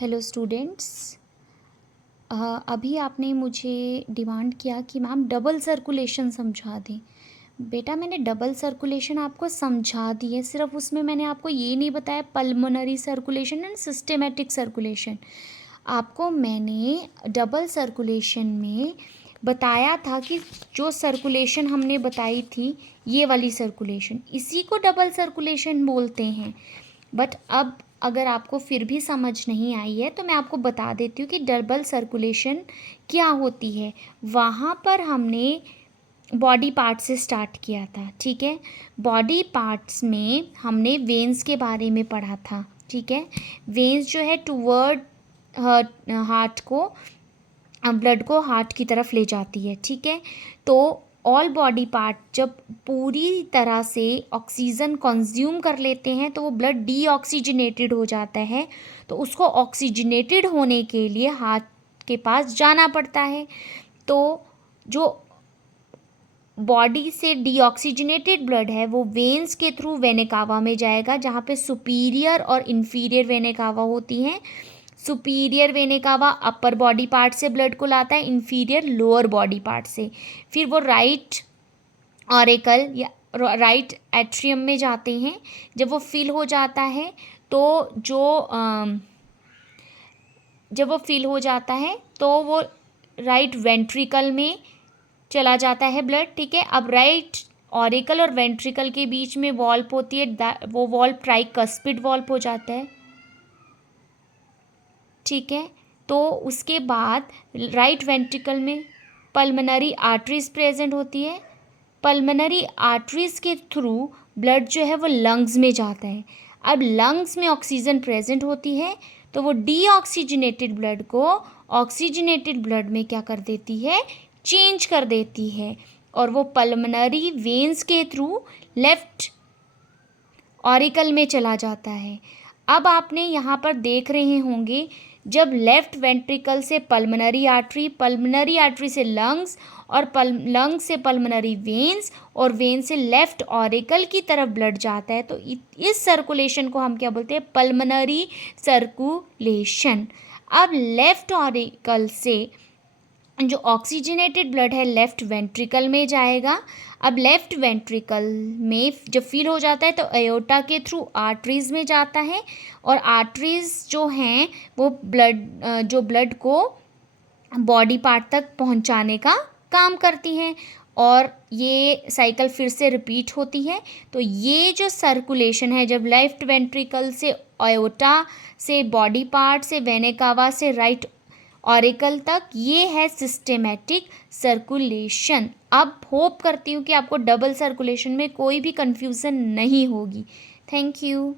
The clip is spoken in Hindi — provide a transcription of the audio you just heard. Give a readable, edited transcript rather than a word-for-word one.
Hello students. अभी आपने मुझे डिमांड किया कि मैम डबल सर्कुलेशन समझा दें। बेटा मैंने डबल सर्कुलेशन आपको समझा दी है, सिर्फ उसमें मैंने आपको ये नहीं बताया pulmonary circulation and systematic circulation. आपको मैंने डबल सर्कुलेशन में बताया था कि जो सर्कुलेशन हमने बताई थी ये वाली सर्कुलेशन, इसी को डबल सर्कुलेशन बोलते हैं। बट अब अगर आपको फिर भी समझ नहीं आई है तो मैं आपको बता देती हूँ कि डबल सर्कुलेशन क्या होती है। वहाँ पर हमने बॉडी पार्ट से स्टार्ट किया था, ठीक है। बॉडी पार्ट्स में हमने वेन्स के बारे में पढ़ा था, ठीक है। वेन्स जो है टूवर्ड हार्ट को, ब्लड को हार्ट की तरफ ले जाती है, ठीक है। तो ऑल बॉडी पार्ट जब पूरी तरह से ऑक्सीजन कंज्यूम कर लेते हैं तो वो ब्लड डीऑक्सीजनेटेड हो जाता है। तो उसको ऑक्सीजनेटेड होने के लिए हार्ट के पास जाना पड़ता है। तो जो बॉडी से डीऑक्सीजनेटेड ब्लड है वो वेन्स के थ्रू वेना कावा में जाएगा, जहाँ पे सुपीरियर और इन्फीरियर वेना कावा होती हैं। Superior vena cava upper body part से ब्लड को लाता है, इन्फीरियर लोअर बॉडी पार्ट से। फिर वो राइट ऑरिकल या राइट एट्रियम में जाते हैं। जब वो फिल हो जाता है तो जब वो फिल हो जाता है तो वो राइट वेंट्रिकल में चला जाता है ब्लड, ठीक है। अब राइट ऑरिकल और वेंट्रिकल के बीच में वॉल्व होती है, वो वॉल्व ट्राइकस्पिड वॉल्व हो जाता है, ठीक है। तो उसके बाद राइट वेंट्रिकल में पल्मोनरी आर्टरीज प्रेजेंट होती है। पल्मोनरी आर्टरीज के थ्रू ब्लड जो है वो लंग्स में जाता है। अब लंग्स में ऑक्सीजन प्रेजेंट होती है तो वो डीऑक्सीजनेटेड ब्लड को ऑक्सीजनेटेड ब्लड में क्या कर देती है, चेंज कर देती है। और वो पल्मोनरी वेन्स के थ्रू लेफ्ट ऑरिकल में चला जाता है। अब आपने यहाँ पर देख रहे होंगे, जब लेफ्ट वेंट्रिकल से पल्मोनरी आर्टरी से लंग्स और लंग्स से पल्मोनरी वेन्स और वेन से लेफ्ट ऑरिकल की तरफ ब्लड जाता है तो इस सर्कुलेशन को हम क्या बोलते हैं, पल्मोनरी सर्कुलेशन। अब लेफ्ट ऑरिकल से जो ऑक्सीजनेटेड ब्लड है लेफ्ट वेंट्रिकल में जाएगा। अब लेफ्ट वेंट्रिकल में जब फिल हो जाता है तो एयोर्टा के थ्रू आर्टरीज में जाता है और आर्टरीज जो हैं वो ब्लड को बॉडी पार्ट तक पहुंचाने का काम करती हैं और ये साइकिल फिर से रिपीट होती है। तो ये जो सर्कुलेशन है, जब लेफ्ट वेंट्रिकल से एयोर्टा से बॉडी पार्ट से वेना कावा से राइट ऑरिकल तक, ये है सिस्टेमेटिक सर्कुलेशन। अब होप करती हूँ कि आपको डबल सर्कुलेशन में कोई भी कन्फ्यूज़न नहीं होगी। Thank you.